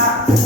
Yeah.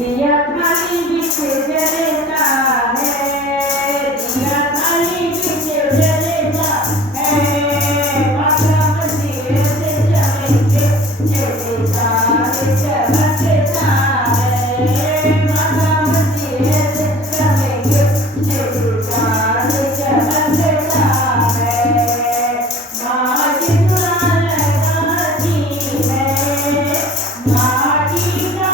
दिया थाली बिच जलता है, दिया थाली बिच जलता है, माता मंदिर से चमके जैसे तारे चमकता है, माता मंदिर से चमके जैसे तारे चमकता है। माँ जितना लगाती है, माटी का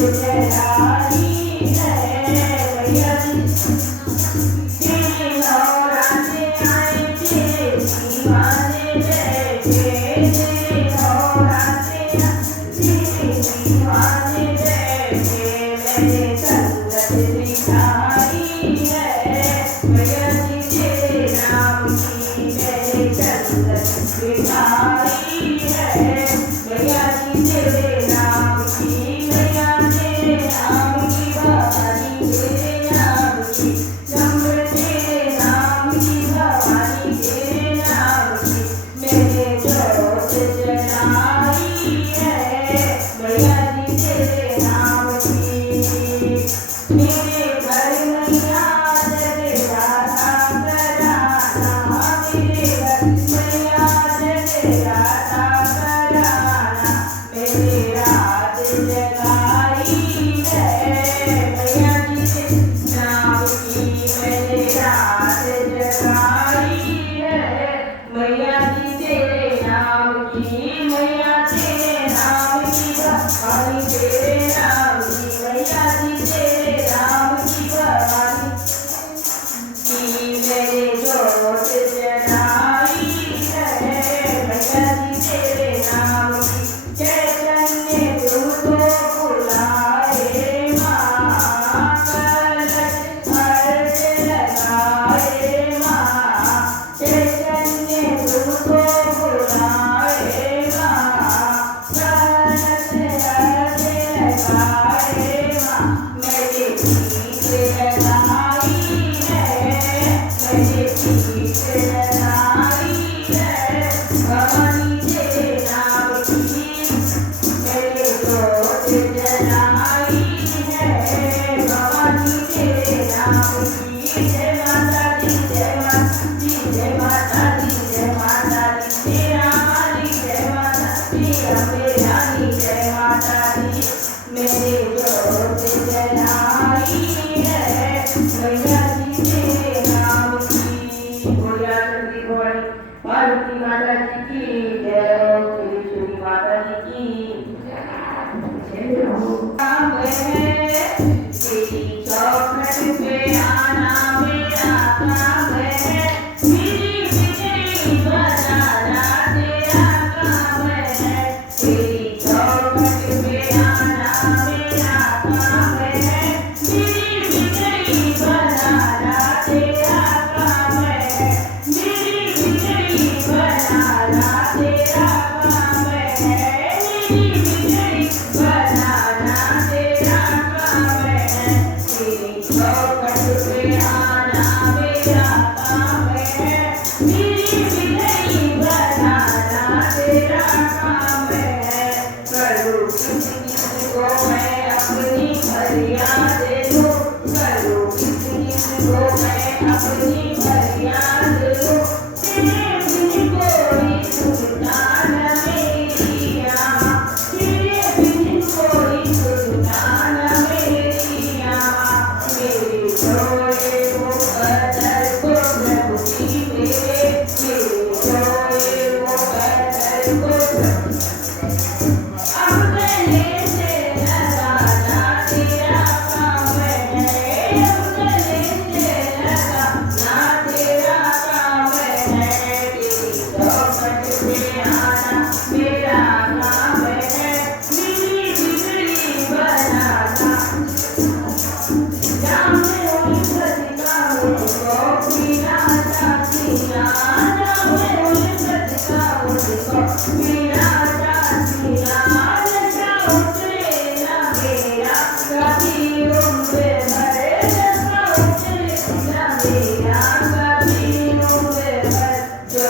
जलाई है मैया जी नौराते आए थे दीवाने बैठे नौराते दीवाने बैठे मैंने संगत दिखाई है मैया जी तेरे नाम की मैंने संगत दिखाई है मैया जी तेरे नाम की मैया तेरे नाम की भवानी तेरे नाम की जम्र तेरे नाम की भवानी तेरे नाम की मैंने जोत जलाई है मैया जी तेरे नाम की मेरे घर मैया जगराता कराना मेरे घर मैया जगराता कराना मेरे रात जगाई है मैया जी तेरे नाम की मैंने रात जगाई है मैया जी तेरे नाम की मैया तेरे नाम की भवानी तेरे नाम की मैया जी तेरे नाम की भवानी की मेरे जोत जलाई है मैया जी तेरे नाम की चैतन्य तुमको बुलाए माँ कलश अर्ज लगाए माँ चैतन्य तुमको बुलाए माँ कलश अर्ज लगाए माँ मेरे पीठ लगाई है मेरे पीठ लगाई है भवानी तेरे नाम की मेरे जोत जलाई है भवानी तेरे नाम की जय माता दी जय माता दी जय माता दी जय माता दी तेरा वाली जय माता दी अम्बे रानी जय माता दी मेरे जोत जलाई है मैया जी तेरे नाम की बोलिया चंडी भवानी पार्वती माता जी की जय त्रिशूली माता जी की जय हो नाम है तेरी चौखट पे आना मेरा काम है मेरी बिगड़ी बनाना तेरा काम है तेरी चौखट पे आना मेरा काम है मेरी बिगड़ी बनाना तेरा काम है मेरी बिगड़ी बनाना तेरा काम है मेरी बिगड़ी बनाना तेरा काम है तेरी चौखट पे आना मेरा काम है मेरी बिगड़ी बनाना तेरा काम है करूँ किसको मैं अपनी फरियाद दूँ करूँ किसको मैं अपनी फरियाद दूँ तेरे बिन कोई सुनता न मेरी यहाँ तेरे बिन कोई सुनता न मेरी यहाँ मेरे रोए वो कदर को प्रभु जी मेरे रोए वो कदर को प्रभु अब गले से लगाना तेरा काम है अब गले से लगाना तेरा काम है तेरी चौखट पे आना मेरा काम है मेरी बिगड़ी बनाना जामे उन सदिका मुझको पीना चाहतीना जामे उन सदिका मुझको पीना चाहतीना नशा उतरे ना मेरा कभी उम्र भर नशा उतरे ना मेरा कभी उम्र भर जो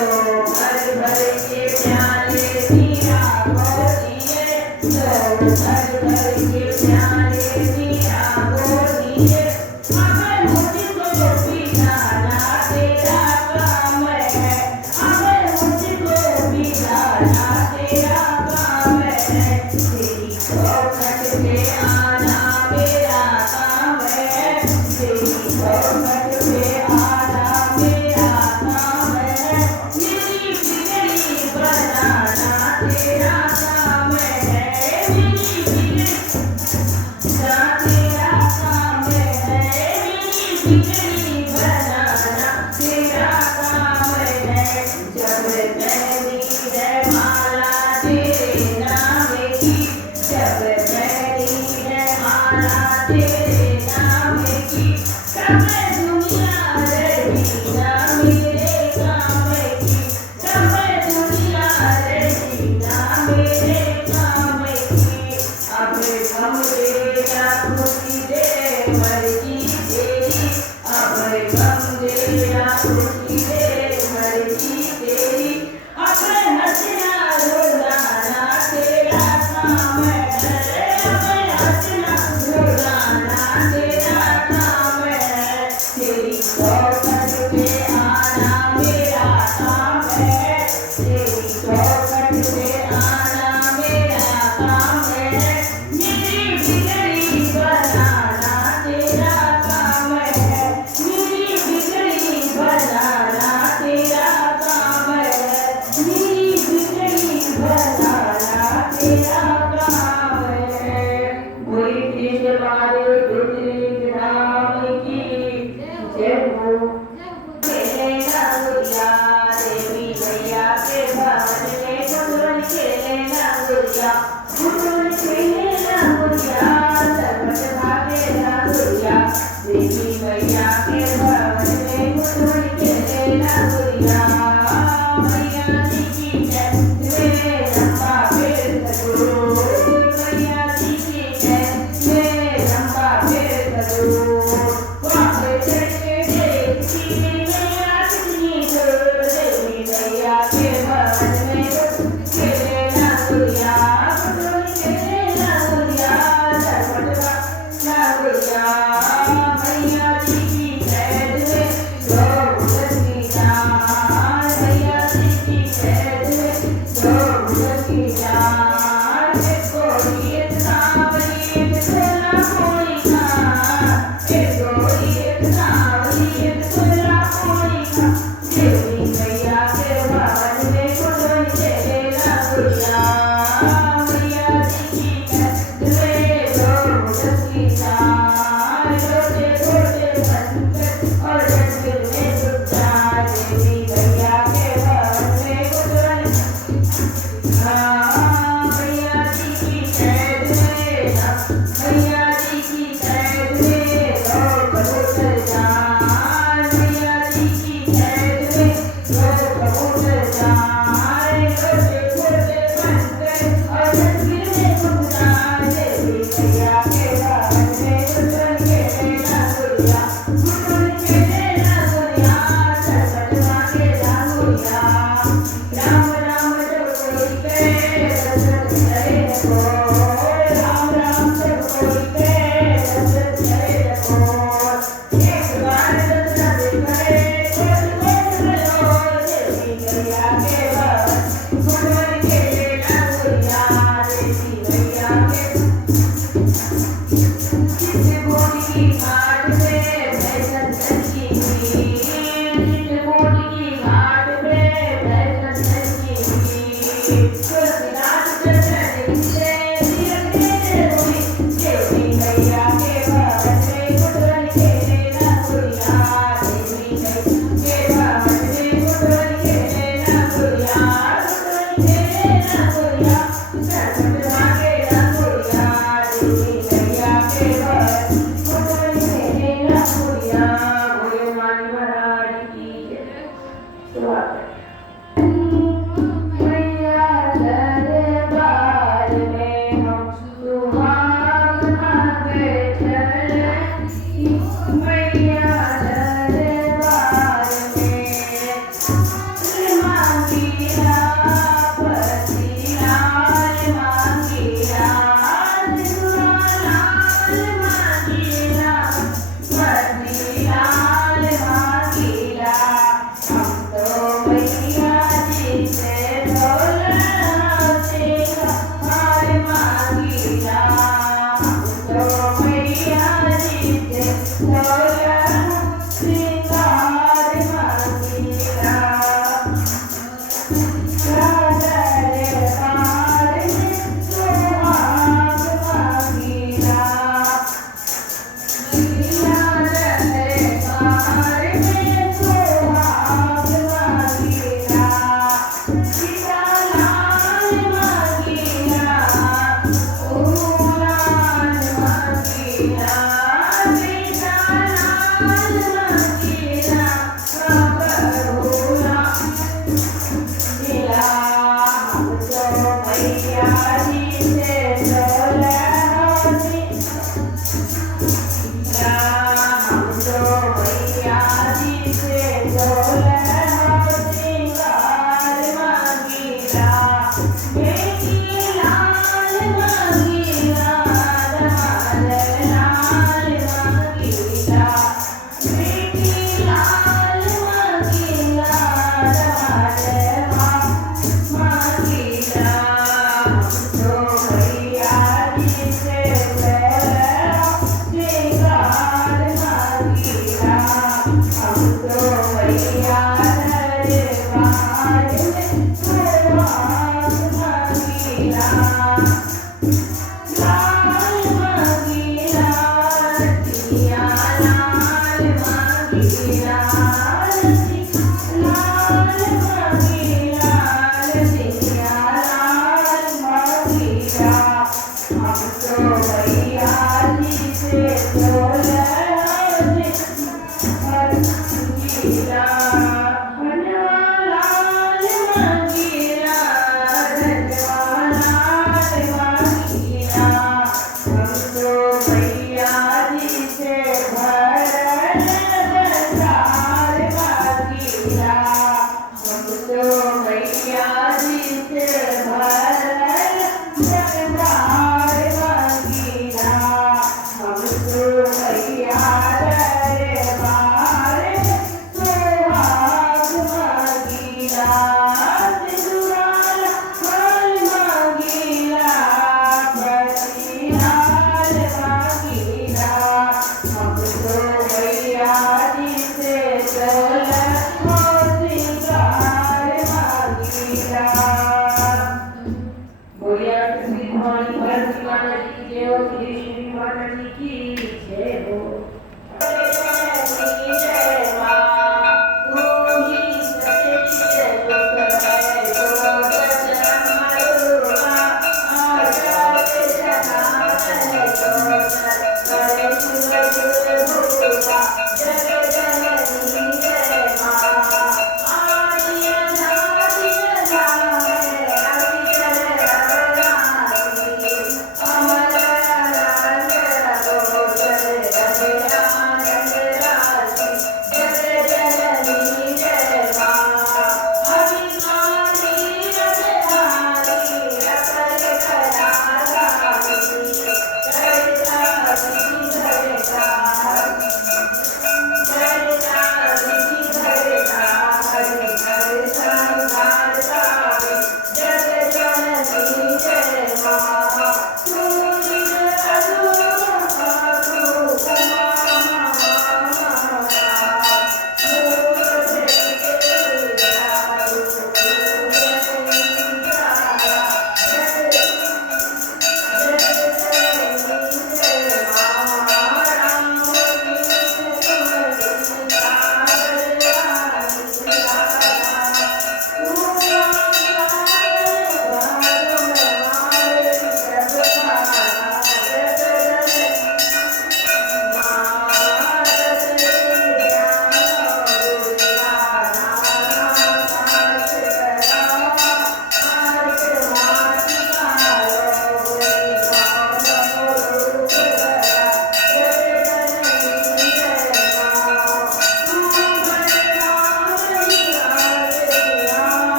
भर भर के प्याले पिया को दिए जो भर भर के प्याले पिया को दिए अगर मुझको पिलाना तेरा काम है अगर मुझको पिलाना तेरा काम है तेरी चौखट पे आना मेरा काम है तेरी चौखट पे आना मेरा काम है मेरी बिगड़ी बनाना तेरा काम है मेरी बिगड़ी तेरे नाम की सब दुनिया रही ना मेरे काम की सब दुनिया रही ना मेरे काम की अब हम तेरा खुशी दे मर्जी तेरी अब हम तेरा खुशी दे मर्जी तेरी अब हंसना रोजाना तेरा काम है अब हंसना रोजाना तेरा काम है तेरी चौखट पे आना मेरा काम है तेरी चौखट पे आना मेरा काम है मेरी बिगड़ी बनाना तेरा काम है मेरी बिगड़ी बनाना तेरा काम है मेरी बिगड़ी बनाना तेरा काम है वही कृष्ण मारे कृष्ण नाम की जय हो खेले ना गुड़िया देवी मैया के भवन में गुड़गुड़ खेले ना गुड़िया गुड़गुड़ खेले ना गुड़िया सरपट भागे ना गुड़िया देवी मैया के भवन में गुड़गुड़ खेले ना गुड़िया मैया जी की जय मेरे रंबा फिर करो मैया जी की जय मेरे रंबा फिर करो वाहे चढ़े देखी मैया कितनी दूर देवी मैया के भवन में खेले ना गुड़िया गुड़गुड़ खेले ना गुड़िया सरपट ना गुड़िया मैया जी की जय गौर की जान मैया जी की जय गौर की जान कोई इतना बड़ी इतना कोई का कोई इतना बड़ी इतना कोई का देवी मैया के भवन में गुड़गुड़ खेले ना गुड़िया मैया जी की जय गौर की जान रोटे रोटे बनकर और रंग में डूब जा देवी मैया के भवन में गुड़गुड़ मैया जी की जय मैया जी की जय कबूतर जान मैया जी की जय कबूतर जान छोटे छोटे बनकर और रंग में डूब जा देवी मैया के भवन में गुड़गुड़ खेले ना गुड़िया गुड़गुड़ खेले ना गुड़िया सरपट भागे ना गुड़िया राम राम जब कोई कहे दशरथ करे को राम राम जब कोई Yeah.